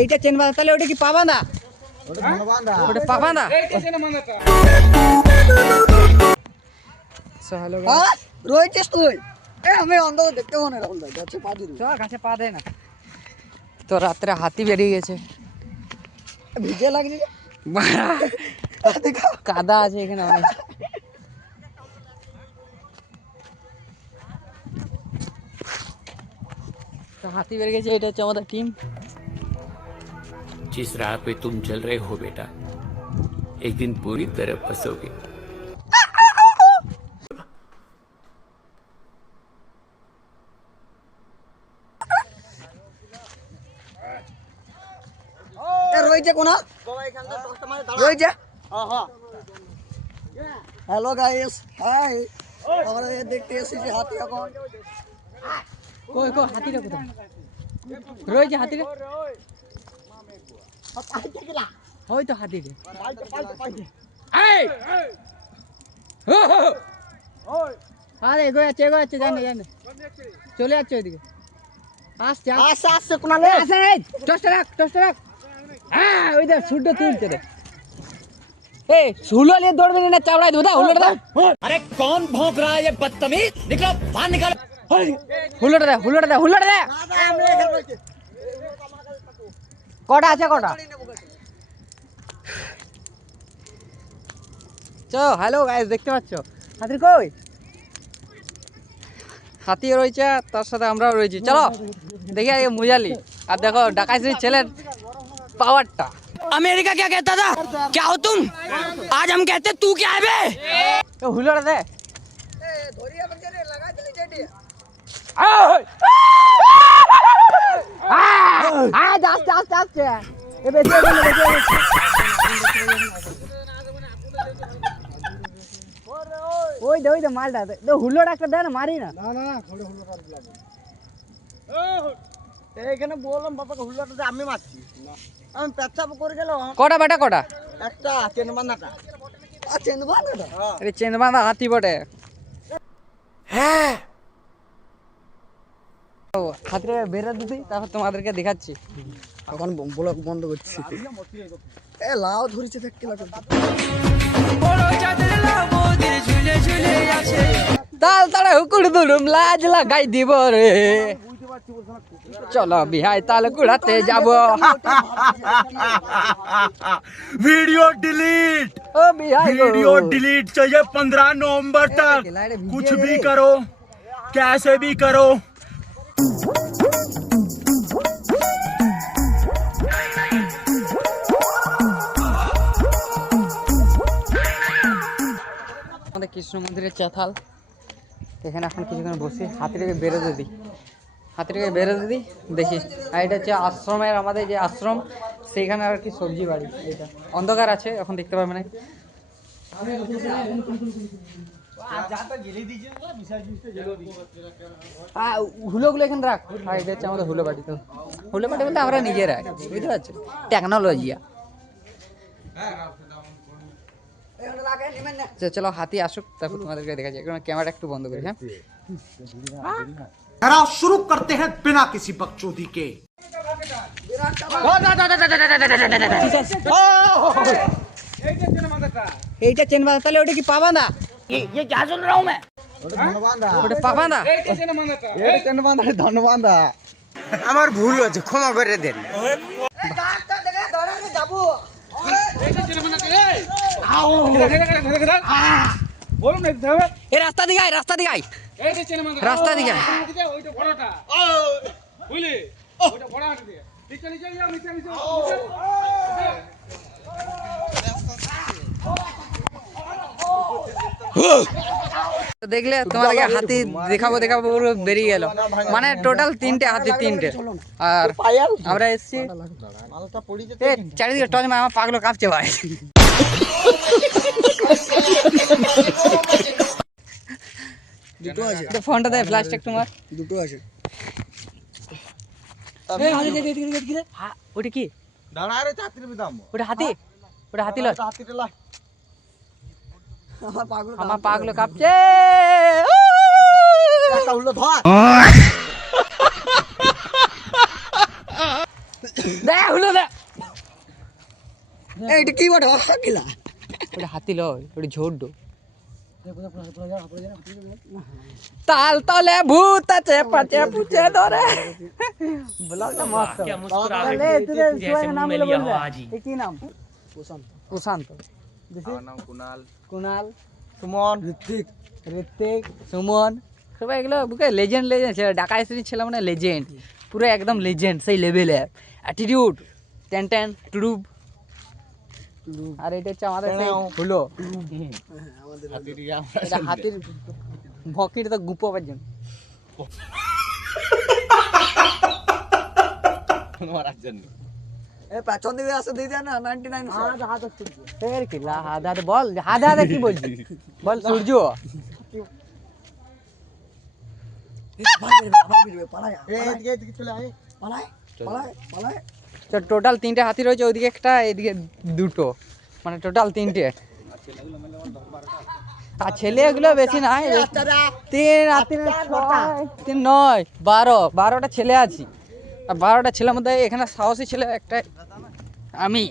এইটা চেন বাঁধা, তাহলে ওটা কি পা বাঁধা? ওটা পা বাঁধা। রয়েছিস তুই? আমি অন্ধ দেখতে মনে রাখুন গাছে পা দিই, গাছে পা দেয় না তো। রাত্রে হাতি বেরিয়ে গেছে, ভিজে লাগছে, কাদা আছে এখানে অনেক। তো হাতি বেরিয়ে গেছে, এটা হচ্ছে আমাদের টিম। जिस राह पे तुम चल रहे हो बेटा, एक दिन पूरी तरह फंसोगे। রয়েছে কোনা রয়েছে। Hello guys, hi. আমরা দেখতে এসেছি হাতি এখন। কই কই হাতিটা কোথায় রয়েছে? হাতিটা ওই তো হাতিটা। আরে এগো যাচ্ছে জানে চলে যাচ্ছে ওইদিকে। আসছে আস্তে আস্তে কোনালে আসে। টসটা রাখ। হ্যাঁ ওই দেখ সূর্য তুলছে রে। ए हुलो ले दौड़ में ना चावड़ा दूधा हुलो दे। अरे कौन भौंक रहा है ये बदतमीज? निकलो बाहर निकलो। हुलो दे कोटा আছে कोटा। চো হ্যালো গাইস, দেখতে পাচ্ছো হাতির কই? হাতি রয়েছে, তার সাথে আমরাও রয়েছি। চলো দেখি আগে মুজালি। আর দেখো ডাকাইছি ছেলের পাওয়ারটা। अमेरिका क्या कहता था? क्या हो तुम? आज हम कहते तू क्या है बे? तो हुलो दे। ধরিয়া বন্ধে লাগা চলি যেটি। আস্তে এ বেঁচে ওই দে মালটা দে। হুলোটা একটা দে না, মারি না। এইখানে বললাম বাবাকে হুল্লাটা যে আমি মারছি, আমি পেচ্ছাপ করে গেল। কটা বেটা কটা? একটা চেন বাঁধাটা। চেন বাঁধাটা? আরে চেন বাঁধা হাতি বটে। হ্যাঁ হাতিরে বেরো দিদি, তারপর তোমাদেরকে দেখাচ্ছি। এখন ব্লগ বন্ধ করছি। এ লাউ ধরেছে দেখ কি লাগে। তাল তাড়া হুকুর দুলুম লাজ লাগাই দিব রে। চলো বিহাই তাল কুড়াতে যাব। वीडियो डिलीट, ও বিহাই वीडियो डिलीट चाहिए 15 नवंबर तक। कुछ भी करो, कैसे भी करो। আমাদের কৃষ্ণ মন্দিরের চাতাল, এখানে এখন কিছুক্ষণ বসি। হাতিটাকে বেরোতে দিই দেখি। আর এটা হচ্ছে আশ্রমের, আমাদের যে আশ্রম সেইখানে আর কি সবজি বাড়ি। এটা অন্ধকার আছে, এখন দেখতে পারবে না। হুলোগুলো এখানে রাখ। আর এটা হচ্ছে আমাদের হুলো বাড়ি। তো হুলো বাড়ি বলতে আমরা নিজেরাই, বুঝতে পারছো, টেকনোলজিয়া। চলো হাতি আসুক, তারপর তোমাদেরকে দেখা যায়। ক্যামেরা একটু বন্ধ করি। खराब शुरू करते हैं बिना किसी बकचोदी के। এইটা চেন বাঁধা, তাহলে ওটা কি পা বাঁধা? ये क्या सुन रहा हूं मैं? ওটা পা বাঁধা। চেন বাঁধা ধন বাঁধা। আমার ভুল হয়েছে, ক্ষমা করে দেন। এ রাস্তা দিগাই দেখলে তোমাদেরকে হাতি দেখাবো পুরো বেরিয়ে গেল। মানে টোটাল 3টে হাতি, 3টে। আর আমরা এসছি চারিদিকে টর্চ মারে, আমার পাগলো কাঁপছে ভাই। দুটো আছে, ফোনটা দে, ফ্ল্যাশটা একটু মার। দুটো আছে। ওটা কি? দাঁড়ায় রে চাকরি বিদাম। ওটা হাতি লয়। হাতিতে লাই। আমার পাগলো কাঁপছে। একটা হুলো হুলো ধর দে হুলো দে। এইটা কি বড় কিলা ওটা হাতি লয়, ওটা ঝোড়। তাল তলে ভূত আছে পাচে পুচে ধরে। ব্লগটা মস্ত। তাহলে তোদের সবাই নাম বলে বলবে। এই কি নাম? প্রশান্ত। আমার নাম কুনাল, সুমন, ঋত্বিক, সুমন। সবাই এগুলো বুকে লেজেন্ড ছিল। ঢাকা এসেছি ছিলাম মানে লেজেন্ড, পুরো একদম লেজেন্ড সেই লেভেলে। অ্যাটিটিউড টেন টেন টুডুব। আর এটা হচ্ছে আমাদের সেই হুলো। এটা হাতির ভকির তো গুপো পাইছেন। এই পেছন দিকে আছে দিয়ে দেন না 99 হাত আছে ফের কি লা হাত বল, হাত কি বলছিস বল? সূর্য এদিকে চলে আয় পালায় পালায় পালায় টোটাল 3টে হাতি রয়েছে, ওইদিকে একটা, এদিকে 2টো, মানে টোটাল 3টে। আর ছেলেগুলো বেশি নাই, 3 আর 3 3 9 12টা ছেলে আছি। আর 12টা ছেলের মধ্যে এখানে সাহসী ছেলে একটা আমি।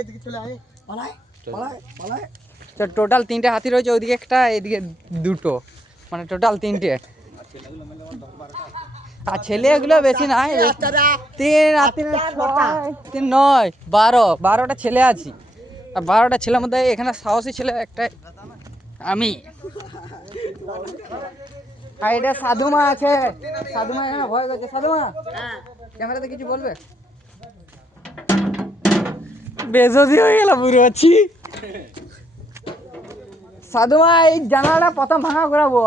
এদিকে চলে আয় পালায় পালায় পালায় টোটাল 3টে হাতি রয়েছে, ওইদিকে একটা, এদিকে 2টো, মানে টোটাল 3টে। আর ছেলেগুলো বেশি নাই, 3 আর 3 3 9 12টা ছেলে আছি। আর 12টা ছেলের মধ্যে এখানে সাহসী ছেলে একটা আমি। আর এটা সাধুমা আছে, সাধুমা এখানে ভয় করছে। সাধুমা ক্যামেরাতে কিছু বলবে? বেজতি হয়ে গেল পুরো আছি। সাধুমা এই জানালাটা প্রথম ভাঙা করাবো।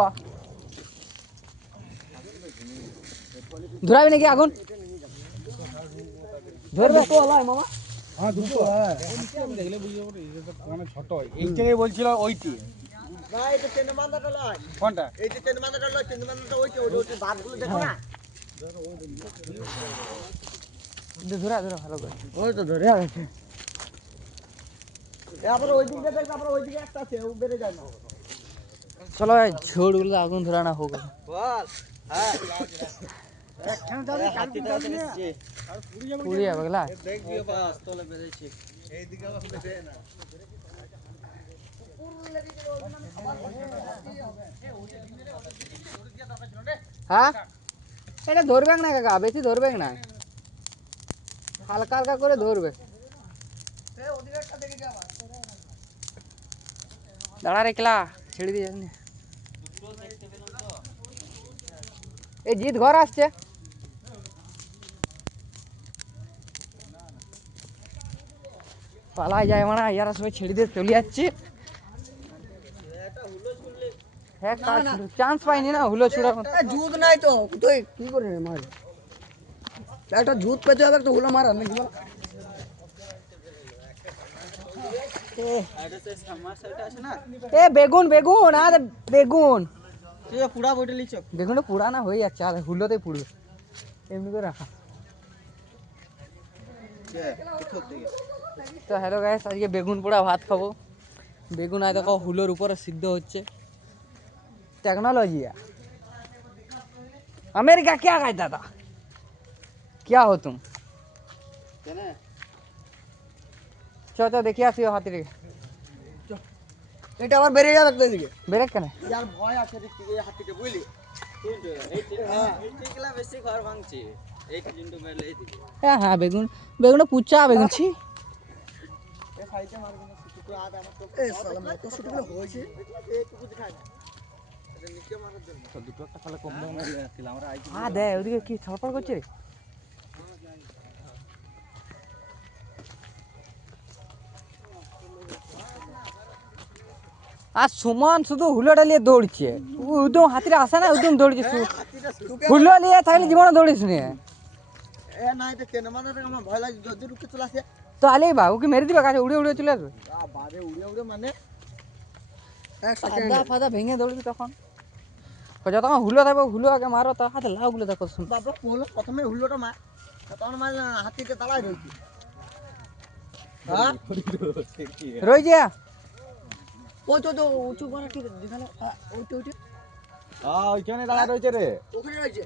ধরাবি নাকি আগুন? ধরবে তো মামা। হ্যাঁ দুটো, হ্যাঁ দেখলে বুঝতে পারবো মানে ছোট এইটাকে বলছিল ওইটি। না এটা চেনমান্দাটা লয় কোনটা? এই যে চেনমান্দাটা লয়, চেনমান্দাটা ওইটা দাঁতগুলো দেখো না। ধরা ভালো করে। ওই তো ধরে আছে। আবার ওই দিকে দেখ, আবার ওই দিকে একটা আছে, ও বেড়ে যায় না। চলো ঝোড়গুলো আগুন ধরা না হোক। বল হ্যাঁ এখানে যাবে পুড়িয়ে যাবে গলা। দেখবি বাস তলে বেরেছে এই দিকে আবার বেরে না। হ্যাঁ এটা ধরবে না কাকা, বেশি ধরবে না, হালকা হালকা করে ধরবে। দাঁড়া রে খেলা ছেড়ে দিয়ে যাস। এই জিৎ ঘর আসছে। পালাই যায় মানে ইয়ারা সবাই ছেড়ে দিয়ে চলে যাচ্ছে। হ্যাঁ চান্স পাইনি না হুলো ছুড়া। জুত নাই তো তুই কি করে মার একটা জুত পেতে হবে তো হুলো মারা নাকি বল। এ বেগুন বেগুন আর বেগুন তুই পুরা বটে লিছ বেগুনটা পুরা না হয়ে যাচ্ছে, আর হুলোতে পুড়বে এমনি করে রাখা। তো হ্যালো গাইস, আজকে বেগুন পোড়া ভাত খাবো। বেগুন আয় দেখো হুলোর উপরে সিদ্ধ হচ্ছে। टेक्नोलॉजी है। अमेरिका क्या कहता था? क्या हो तुम? चलो चलो देखिए আসিও হাতি রে। এটা আবার বেরে যাবে তো এদিকে। ব্রেক কেন? যার ভয় আছে রে এই হাতিকে বুঝলি? হ্যাঁ এইগুলা বেশি ঘর ভাঙছে। এই কিলিন্ডো মেলে এইদিকে। হ্যাঁ হ্যাঁ বেগুন বেগুনটা পুচা বেগুন ছি। এই সাইডে মারবে না শুটু আদা আমার তো। এই শালা মত শুটুগুলো হইছে। এইটুকু দেখায় না। এটা নিচে মারার জন্য। তো দুটো একটা খালে কম দাম দিলাম আমরা আইছি। দে ওদিকে কি ছড়পড় করছে রে? আর সুমন শুধু হুলোটা নিয়ে দৌড়ছে। উদম হাতিরা আসে না, উদম দৌড়ছে। হুলো নিয়ে থাকলে জীবনে দৌড়িস নি। এ না এটা কেন মারার আমার ভয় লাগে যদি রুকে চলে আসে। তো আলে বা ওকে মেরে দিবে, কাছে উড়ে উড়ে চলে আসবে। বারে উড়ে উড়ে মানে ফাদা ফাদা ভেঙে দৌড়বি তখন। যতক্ষণ হুলো থাকবে হুলো আগে মারো, তার হাতে লাউগুলো দেখো। শুন বাবা পোলো প্রথমে হুল্লোটা মার, তখন মার হাতিতে তালাই রইছি। হ্যাঁ রই যা ওই তো উঁচু করে কি দেখালো ওইটা ওইখানে দাঁড়া রয়েছে রে ওখানে রয়েছে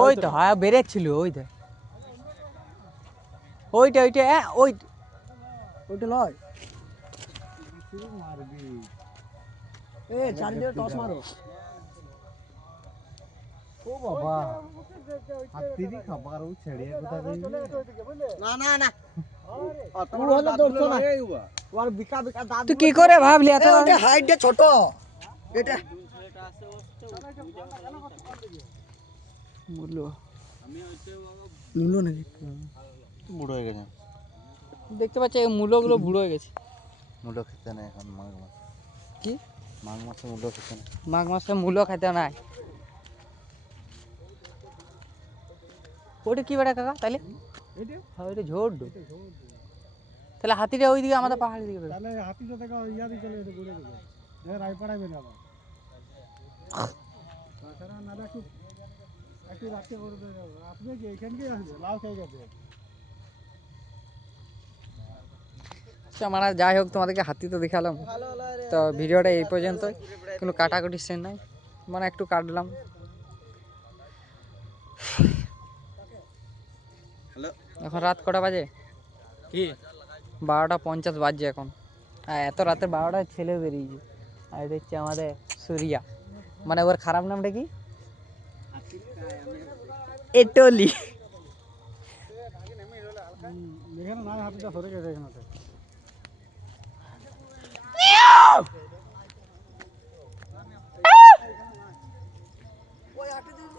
ওই তো হ্যাঁ বেরেছিল ওইটা ওইটা ওইটা লয় এ চারিদিকে টস মারো ও বাবা হাতিরই খাবার ও ছেড়ে কোথা গই না তুই হলে দৌড়ছ না ওর বিকা দাঁত তুই কি করে ভাবলি এত ওটা হাইটটা ছোট এটা মূল্য মূল্য নাকি বুড়ো হয়ে গেছে দেখতে পাচ্ছি এই মূল্যগুলো বুড়ো হয়ে গেছে মুলো খেতে না এখন মাঘ মাস কি মাঘ মাসে মুলো খেতে না মাঘ মাসে মূল্য খাইতে নাই ওটা কি বেটা কাকা তাহলে হ্যাঁ ওইটা ঝোড় তাহলে হাতিটা ওইদিকে আমাদের পাহাড়ের দিকে বেরোবে। তাহলে হাতি তো দেখা ইয়াদি চলে যেতে ঘুরে দেবে রায়পাড়া বের আবার তাছাড়া নালে একটু রাখতে করে দেবে আপনি কি এখানকে আসবে লাউ খেয়ে গেছে আচ্ছা, আমরা যাই হোক তোমাদেরকে হাতি তো দেখালাম তো ভিডিওটা এই পর্যন্ত কোনো কাটাকুটি সিন নাই মানে একটু কাটলাম এখন রাত কটা বাজে কি 12:50 বাজছে এখন আর এত রাতে 12টায় ছেলে বেরিয়েছে আর এটা হচ্ছে আমাদের সুরিয়া মানে ওর খারাপ নামটা কি এটলি এখানে না হাতিটা সরে গেছে এখানে ওই হাঁটু দিয়ে